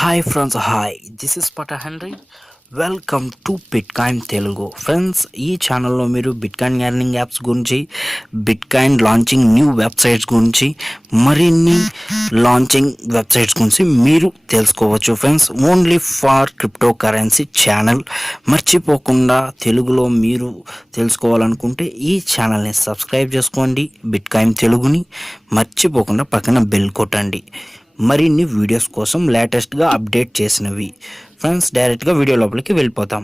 Hi friends, hi, this is పట henry. Welcome to bitcoin Telugu. Friends, ఈ ఛానల్లో మీరు బిట్కాయిన్ ఎర్నింగ్ యాప్స్ గురించి, బిట్కాయిన్ లాంచింగ్ న్యూ వెబ్సైట్స్ గురించి, మరిన్ని లాంచింగ్ వెబ్సైట్స్ గురించి మీరు తెలుసుకోవచ్చు. Friends, only for crypto currency channel. మర్చిపోకుండా తెలుగులో మీరు తెలుసుకోవాలనుకుంటే ఈ ఛానల్ని సబ్స్క్రైబ్ చేసుకోండి, బిట్కాయిన్ తెలుగుని. మర్చిపోకుండా పక్కన బెల్ కొట్టండి మరిన్ని వీడియోస్ కోసం, లేటెస్ట్గా అప్డేట్ చేసినవి. ఫ్రెండ్స్, డైరెక్ట్గా వీడియో లోపలికి వెళ్ళిపోతాం.